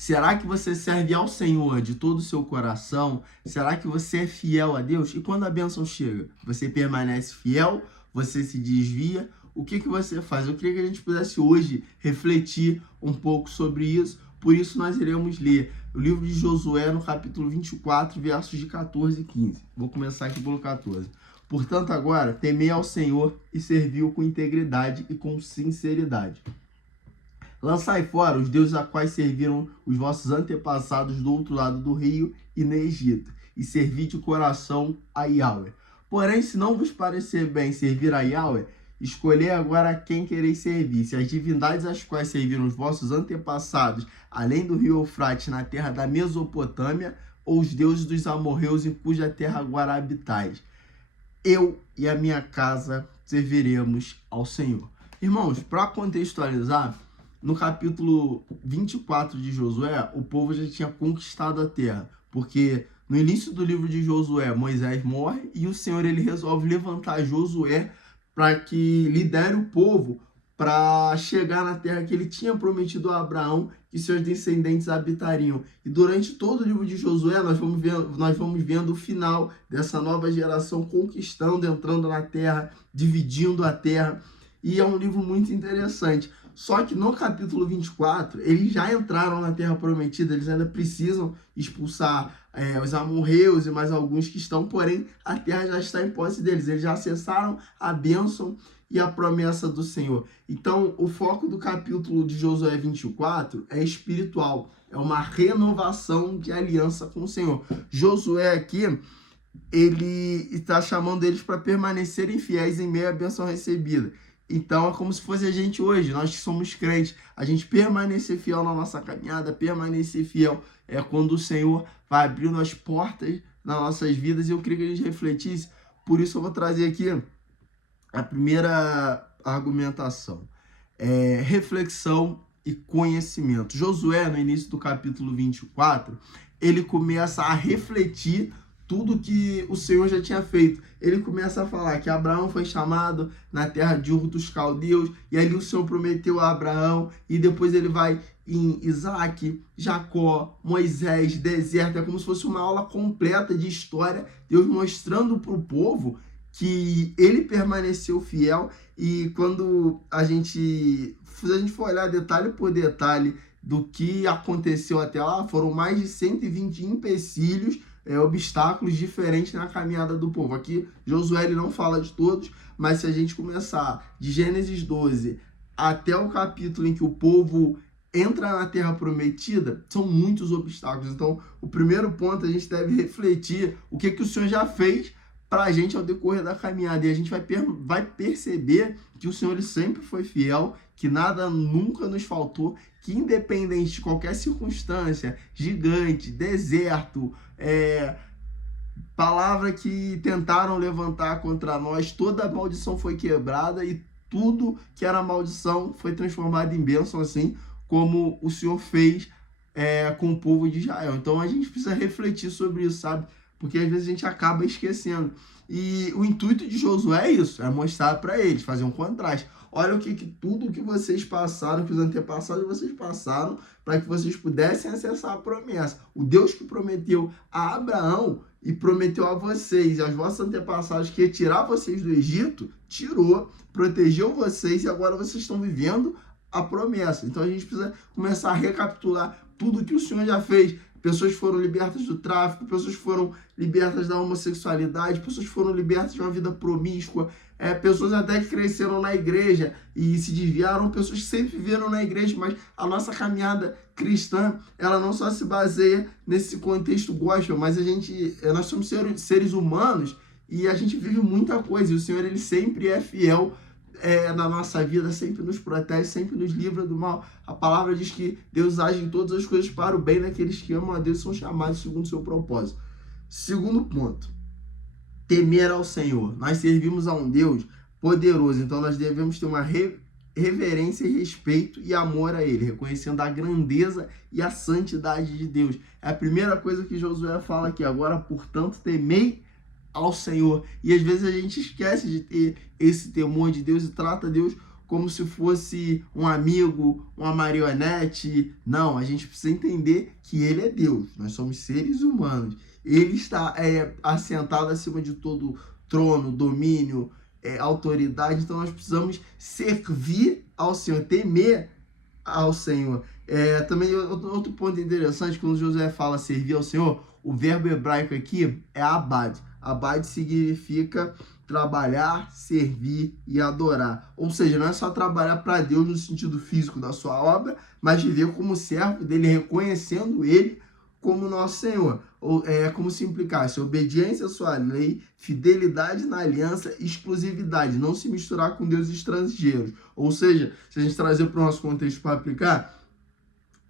Será que você serve ao Senhor de todo o seu coração? Será que você é fiel a Deus? E quando a bênção chega, você permanece fiel? Você se desvia? O que você faz? Eu queria que a gente pudesse hoje refletir um pouco sobre isso. Por isso nós iremos ler o livro de Josué no capítulo 24, versos de 14 e 15. Vou começar aqui pelo 14. Portanto, agora, temei ao Senhor e servi-o com integridade e com sinceridade. Lançai fora os deuses a quais serviram os vossos antepassados do outro lado do rio e no Egito, e servi de coração a Yahweh. Porém, se não vos parecer bem servir a Yahweh, escolhei agora a quem quereis servir, se as divindades às quais serviram os vossos antepassados, além do rio Eufrates, na terra da Mesopotâmia, ou os deuses dos amorreus em cuja terra agora habitais. Eu e a minha casa serviremos ao Senhor. Irmãos, para contextualizar, no capítulo 24 de Josué, o povo já tinha conquistado a terra, porque no início do livro de Josué, Moisés morre e o Senhor ele resolve levantar Josué para que lidere o povo para chegar na terra que ele tinha prometido a Abraão que seus descendentes habitariam. E durante todo o livro de Josué, nós vamos vendo o final dessa nova geração conquistando, entrando na terra, dividindo a terra. E é um livro muito interessante. Só que no capítulo 24, eles já entraram na terra prometida, eles ainda precisam expulsar os amorreus e mais alguns que estão, porém a terra já está em posse deles, eles já acessaram a bênção e a promessa do Senhor. Então, o foco do capítulo de Josué 24 é espiritual, é uma renovação de aliança com o Senhor. Josué aqui, ele está chamando eles para permanecerem fiéis em meio à bênção recebida. Então, é como se fosse a gente hoje, nós que somos crentes, a gente permanecer fiel na nossa caminhada, permanecer fiel é quando o Senhor vai abrindo as portas nas nossas vidas. E eu queria que a gente refletisse, por isso eu vou trazer aqui a primeira argumentação. Reflexão e conhecimento. Josué, no início do capítulo 24, ele começa a refletir tudo que o Senhor já tinha feito. Ele começa a falar que Abraão foi chamado na terra de Ur dos Caldeus, e ali o Senhor prometeu a Abraão, e depois ele vai em Isaac, Jacó, Moisés, deserto. É como se fosse uma aula completa de história, Deus mostrando para o povo que ele permaneceu fiel. E quando a gente for olhar detalhe por detalhe do que aconteceu até lá, foram mais de 120 empecilhos, obstáculos diferentes na caminhada do povo. Aqui Josué ele não fala de todos, mas se a gente começar de Gênesis 12 até o capítulo em que o povo entra na terra prometida, são muitos obstáculos. Então, o primeiro ponto, a gente deve refletir o que o Senhor já fez para a gente ao decorrer da caminhada, e a gente vai perceber que o Senhor ele sempre foi fiel, que nada nunca nos faltou, que independente de qualquer circunstância, gigante, deserto, palavra que tentaram levantar contra nós, toda a maldição foi quebrada e tudo que era maldição foi transformado em bênção, assim como o Senhor fez com o povo de Israel. Então a gente precisa refletir sobre isso, sabe? Porque às vezes a gente acaba esquecendo. E o intuito de Josué é isso, é mostrar para eles, fazer um contraste. Olha o que tudo que vocês passaram, que os antepassados de vocês passaram, para que vocês pudessem acessar a promessa. O Deus que prometeu a Abraão e prometeu a vocês, aos vossos antepassados, que ia tirar vocês do Egito, tirou, protegeu vocês e agora vocês estão vivendo a promessa. Então a gente precisa começar a recapitular tudo que o Senhor já fez. Pessoas foram libertas do tráfico, pessoas foram libertas da homossexualidade, pessoas foram libertas de uma vida promíscua, pessoas até que cresceram na igreja e se desviaram, pessoas que sempre viveram na igreja, mas a nossa caminhada cristã, ela não só se baseia nesse contexto gospel, mas nós somos seres humanos e a gente vive muita coisa, e o Senhor ele sempre é fiel na nossa vida, sempre nos protege, sempre nos livra do mal. A palavra diz que Deus age em todas as coisas para o bem daqueles que amam a Deus e são chamados segundo o seu propósito. Segundo ponto, temer ao Senhor. Nós servimos a um Deus poderoso, então nós devemos ter uma reverência e respeito e amor a Ele, reconhecendo a grandeza e a santidade de Deus. É a primeira coisa que Josué fala aqui. Agora, portanto, temei ao Senhor. E às vezes a gente esquece de ter esse temor de Deus e trata Deus como se fosse um amigo, uma marionete. Não, a gente precisa entender que ele é Deus. Nós somos seres humanos. Ele está assentado acima de todo trono, domínio, autoridade. Então nós precisamos servir ao Senhor, temer ao Senhor. Também outro ponto interessante, quando Josué fala servir ao Senhor, o verbo hebraico aqui é abad. Abad significa trabalhar, servir e adorar. Ou seja, não é só trabalhar para Deus no sentido físico da sua obra, mas viver como servo dele, reconhecendo ele como nosso Senhor. É como se implicasse obediência à sua lei, fidelidade na aliança, exclusividade, não se misturar com deuses estrangeiros. Ou seja, se a gente trazer para o nosso contexto para aplicar,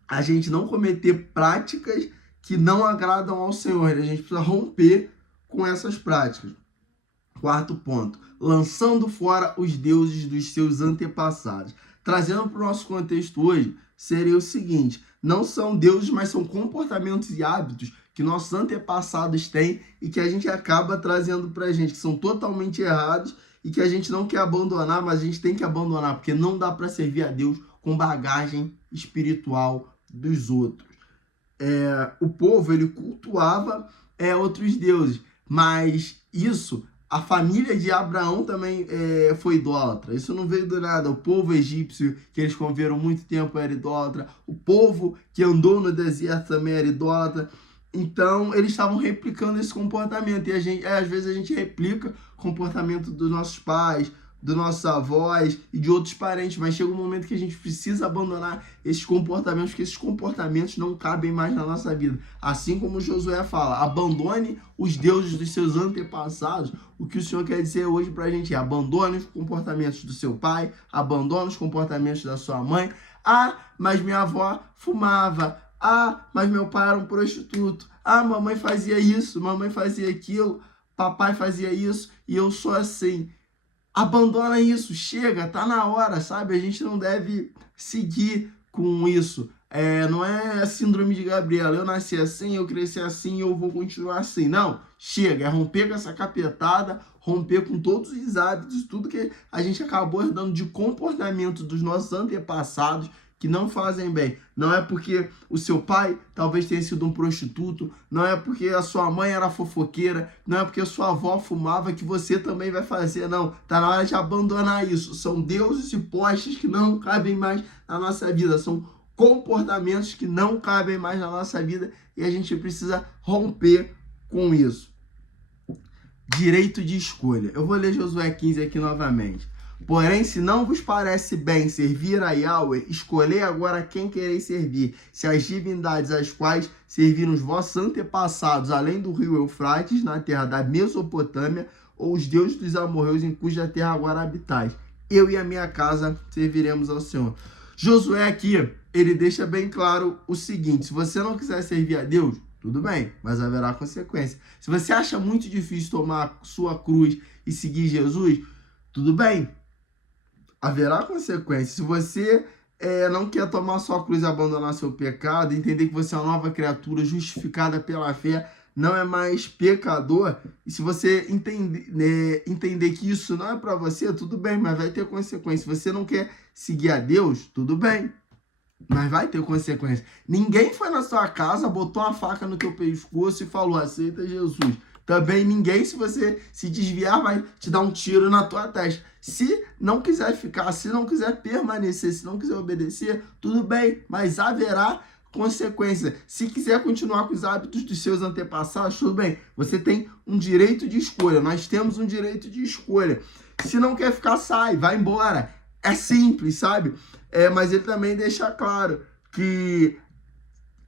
a gente não cometer práticas que não agradam ao Senhor. A gente precisa romper com essas práticas. Quarto ponto, lançando fora os deuses dos seus antepassados. Trazendo para o nosso contexto hoje, seria o seguinte: não são deuses, mas são comportamentos e hábitos que nossos antepassados têm e que a gente acaba trazendo para a gente, que são totalmente errados e que a gente não quer abandonar, mas a gente tem que abandonar, porque não dá para servir a Deus com bagagem espiritual dos outros. O povo, ele cultuava outros deuses, mas isso, a família de Abraão também foi idólatra. Isso não veio do nada. O povo egípcio, que eles conviveram muito tempo, era idólatra. O povo que andou no deserto também era idólatra. Então, eles estavam replicando esse comportamento. E às vezes a gente replica o comportamento dos nossos pais, dos nossos avós e de outros parentes, mas chega um momento que a gente precisa abandonar esses comportamentos, porque esses comportamentos não cabem mais na nossa vida. Assim como Josué fala, abandone os deuses dos seus antepassados. O que o Senhor quer dizer hoje pra gente é: abandone os comportamentos do seu pai, abandone os comportamentos da sua mãe. Mas minha avó fumava. Mas meu pai era um prostituto. Mamãe fazia isso, mamãe fazia aquilo, papai fazia isso e eu sou assim. Abandona isso, chega, tá na hora, sabe? A gente não deve seguir com isso. Não é a síndrome de Gabriela, eu nasci assim, eu cresci assim, eu vou continuar assim. Não, chega, é romper com essa capetada, romper com todos os hábitos, tudo que a gente acabou herdando de comportamento dos nossos antepassados, que não fazem bem. Não é porque o seu pai talvez tenha sido um prostituto, não é porque a sua mãe era fofoqueira, não é porque a sua avó fumava que você também vai fazer, não. Tá na hora de abandonar isso. São deuses e postes que não cabem mais na nossa vida, são comportamentos que não cabem mais na nossa vida e a gente precisa romper com isso. Direito de escolha. Eu vou ler Josué 15 aqui novamente. Porém, se não vos parece bem servir a Yahweh, escolhei agora quem quereis servir, se as divindades às quais serviram os vossos antepassados, além do rio Eufrates, na terra da Mesopotâmia, ou os deuses dos amorreus em cuja terra agora habitais. Eu e a minha casa serviremos ao Senhor. Josué aqui, ele deixa bem claro o seguinte: se você não quiser servir a Deus, tudo bem, mas haverá consequência. Se você acha muito difícil tomar sua cruz e seguir Jesus, tudo bem, haverá consequência. Se você não quer tomar sua cruz e abandonar seu pecado, entender que você é uma nova criatura justificada pela fé, não é mais pecador, e se você entender que isso não é para você, tudo bem, mas vai ter consequência. Se você não quer seguir a Deus, tudo bem, mas vai ter consequência. Ninguém foi na sua casa, botou uma faca no teu pescoço e falou: aceita Jesus. Também ninguém, se você se desviar, vai te dar um tiro na tua testa. Se não quiser ficar, se não quiser permanecer, se não quiser obedecer, tudo bem, mas haverá consequência. Se quiser continuar com os hábitos dos seus antepassados, tudo bem. Você tem um direito de escolha. Nós temos um direito de escolha. Se não quer ficar, sai, vai embora. É simples, sabe? Mas ele também deixa claro que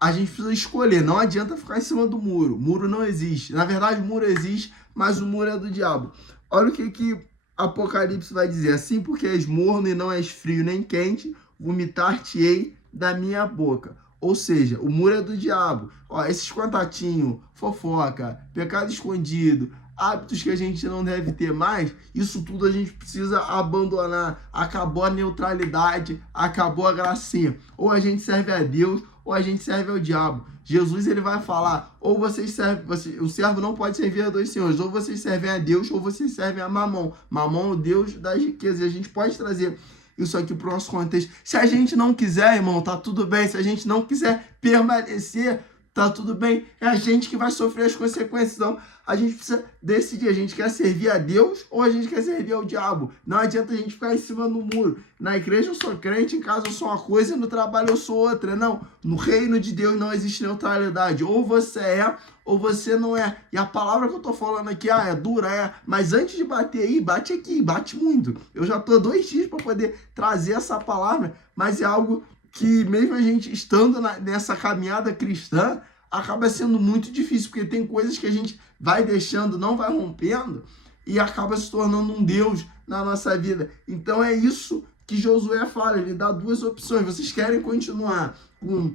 a gente precisa escolher, não adianta ficar em cima do muro. Muro não existe. Na verdade, o muro existe, mas o muro é do diabo. Olha o que Apocalipse vai dizer. Assim, porque és morno e não és frio nem quente, vomitar-te-ei da minha boca. Ou seja, o muro é do diabo. Esses contatinhos, fofoca, pecado escondido, hábitos que a gente não deve ter mais, isso tudo a gente precisa abandonar. Acabou a neutralidade, acabou a gracinha. Ou a gente serve a Deus, ou a gente serve ao diabo. Jesus, ele vai falar: ou vocês servem, o servo não pode servir a dois senhores, ou vocês servem a Deus, ou vocês servem a Mamon. Mamon é o Deus das riquezas. E a gente pode trazer isso aqui para o nosso contexto. Se a gente não quiser, irmão, tá tudo bem. Se a gente não quiser permanecer, tá tudo bem. É a gente que vai sofrer as consequências. Então, a gente precisa decidir. A gente quer servir a Deus ou a gente quer servir ao diabo. Não adianta a gente ficar em cima do muro. Na igreja eu sou crente, em casa eu sou uma coisa e no trabalho eu sou outra. Não. No reino de Deus não existe neutralidade. Ou você é ou você não é. E a palavra que eu tô falando aqui, é dura, mas antes de bater aí, bate aqui, bate muito. Eu já tô 2 dias para poder trazer essa palavra, mas é algo que mesmo a gente estando nessa caminhada cristã, acaba sendo muito difícil, porque tem coisas que a gente vai deixando, não vai rompendo, e acaba se tornando um Deus na nossa vida. Então é isso que Josué fala, ele dá 2 opções. Vocês querem continuar com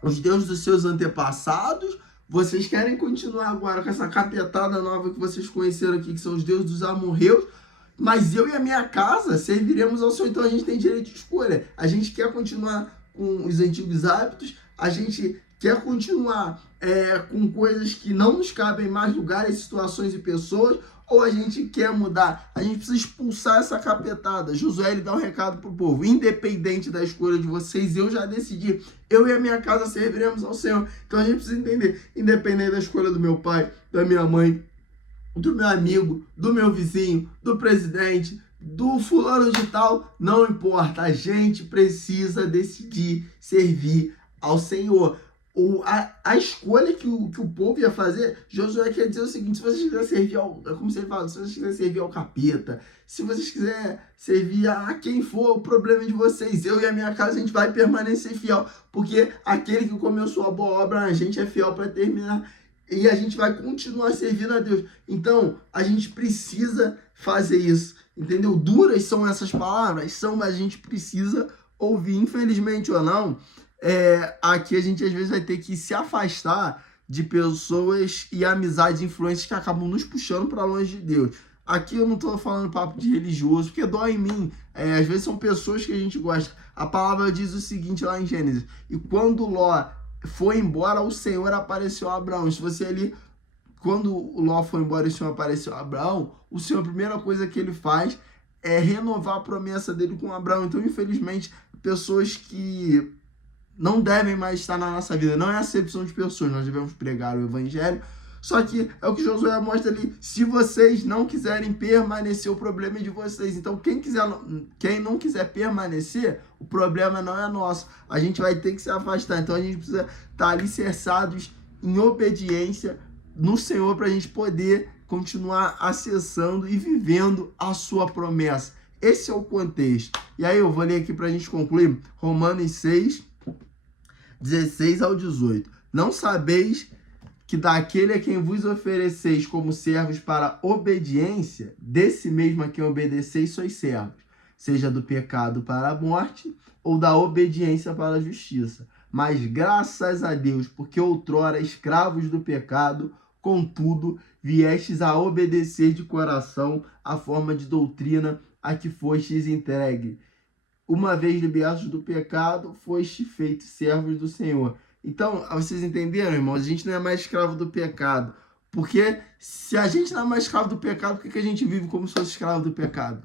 os deuses dos seus antepassados? Vocês querem continuar agora com essa capetada nova que vocês conheceram aqui, que são os deuses dos amorreus? Mas eu e a minha casa serviremos ao Senhor. Então a gente tem direito de escolha. A gente quer continuar com os antigos hábitos, a gente quer continuar com coisas que não nos cabem mais, lugares, situações e pessoas, ou a gente quer mudar. A gente precisa expulsar essa capetada. Josué, ele dá um recado pro povo: independente da escolha de vocês, eu já decidi. Eu e a minha casa serviremos ao Senhor. Então a gente precisa entender, independente da escolha do meu pai, da minha mãe, do meu amigo, do meu vizinho, do presidente, do fulano de tal, não importa. A gente precisa decidir servir ao Senhor. A escolha que o povo ia fazer, Josué quer dizer o seguinte: se vocês quiserem servir ao, como você fala, se vocês quiserem servir ao capeta, se vocês quiserem servir a quem for, o problema é de vocês. Eu e a minha casa, a gente vai permanecer fiel, porque aquele que começou a boa obra, a gente é fiel para terminar. E a gente vai continuar servindo a Deus. Então, a gente precisa fazer isso, entendeu? Duras são essas palavras? São, mas a gente precisa ouvir. Infelizmente ou não, aqui a gente às vezes vai ter que se afastar de pessoas e amizades, influências que acabam nos puxando para longe de Deus. Aqui eu não estou falando papo de religioso, porque dói em mim. Às vezes são pessoas que a gente gosta. A palavra diz o seguinte lá em Gênesis: e quando Ló foi embora, o Senhor apareceu a Abraão. Se você ali, quando o Ló foi embora e o Senhor apareceu a Abraão, o Senhor, a primeira coisa que ele faz é renovar a promessa dele com Abraão. Então, infelizmente, pessoas que não devem mais estar na nossa vida. Não é acepção de pessoas, nós devemos pregar o evangelho. Só que é o que Josué mostra ali: se vocês não quiserem permanecer, o problema é de vocês. Então, quem não quiser permanecer, o problema não é nosso. A gente vai ter que se afastar. Então, a gente precisa estar alicerçados em obediência no Senhor para a gente poder continuar acessando e vivendo a sua promessa. Esse é o contexto. E aí eu vou ler aqui para a gente concluir Romanos 6, 16 ao 18. Não sabeis que daquele a quem vos ofereceis como servos para obediência, desse mesmo a quem obedeceis sois servos, seja do pecado para a morte, ou da obediência para a justiça. Mas graças a Deus, porque outrora escravos do pecado, contudo, viestes a obedecer de coração a forma de doutrina a que fostes entregue. Uma vez libertos do pecado, foste feitos servos do Senhor. Então, vocês entenderam, irmãos? A gente não é mais escravo do pecado. Porque se a gente não é mais escravo do pecado, por que a gente vive como se fosse escravo do pecado?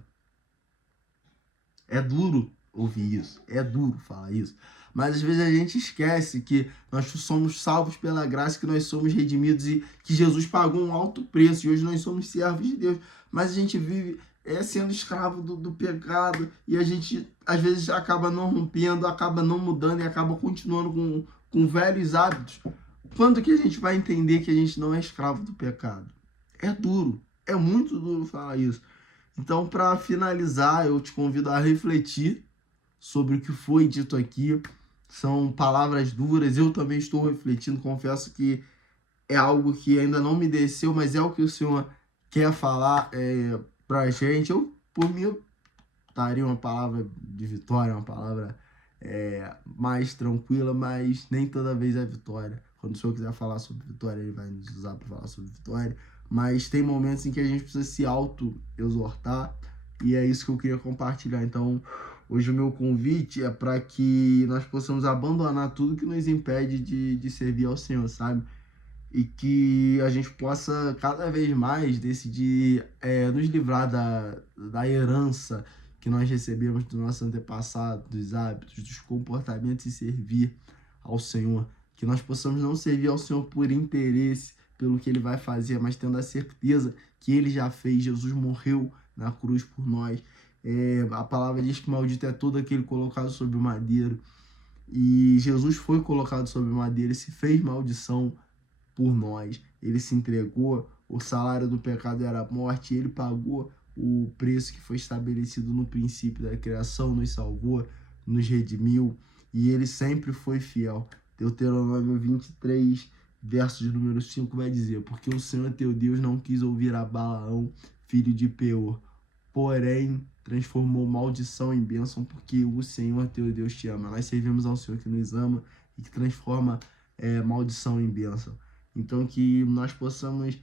É duro ouvir isso. É duro falar isso. Mas às vezes a gente esquece que nós somos salvos pela graça, que nós somos redimidos e que Jesus pagou um alto preço. E hoje nós somos servos de Deus. Mas a gente vive sendo escravo do pecado. E a gente às vezes acaba não rompendo, acaba não mudando e acaba continuando com velhos hábitos. Quando que a gente vai entender que a gente não é escravo do pecado? É duro, é muito duro falar isso. Então, para finalizar, eu te convido a refletir sobre o que foi dito aqui. São palavras duras, eu também estou refletindo, confesso que é algo que ainda não me desceu, mas é o que o Senhor quer falar para a gente. Por mim, eu daria uma palavra de vitória, uma palavra mais tranquila, mas nem toda vez é vitória. Quando o Senhor quiser falar sobre vitória, Ele vai nos usar para falar sobre vitória. Mas tem momentos em que a gente precisa se auto-exortar, e é isso que eu queria compartilhar. Então, hoje o meu convite é para que nós possamos abandonar tudo que nos impede de servir ao Senhor, sabe? E que a gente possa cada vez mais decidir nos livrar da herança que nós recebemos do nosso antepassado, dos hábitos, dos comportamentos e servir ao Senhor. Que nós possamos não servir ao Senhor por interesse, pelo que Ele vai fazer, mas tendo a certeza que Ele já fez. Jesus morreu na cruz por nós. A palavra diz que maldito é todo aquele colocado sobre o madeiro. E Jesus foi colocado sobre o madeiro e se fez maldição por nós. Ele se entregou, o salário do pecado era a morte, ele pagou o preço que foi estabelecido no princípio da criação, nos salvou, nos redimiu, e ele sempre foi fiel. Deuteronômio 23, verso de número 5 vai dizer: porque o Senhor teu Deus não quis ouvir a Balaão, filho de Peor, porém transformou maldição em bênção, porque o Senhor teu Deus te ama. Nós servimos ao Senhor que nos ama e que transforma maldição em bênção. Então que nós possamos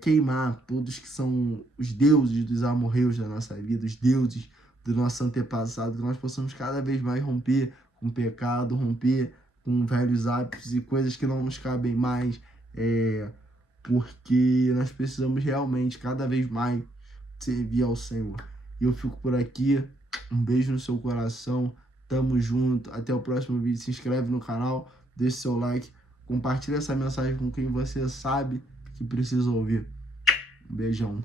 queimar todos que são os deuses dos amorreus da nossa vida, os deuses do nosso antepassado, que nós possamos cada vez mais romper com o pecado, romper com velhos hábitos e coisas que não nos cabem mais, porque nós precisamos realmente cada vez mais servir ao Senhor. E eu fico por aqui, um beijo no seu coração, tamo junto, até o próximo vídeo, se inscreve no canal, deixa seu like, compartilha essa mensagem com quem você sabe que precisa ouvir. Um beijão.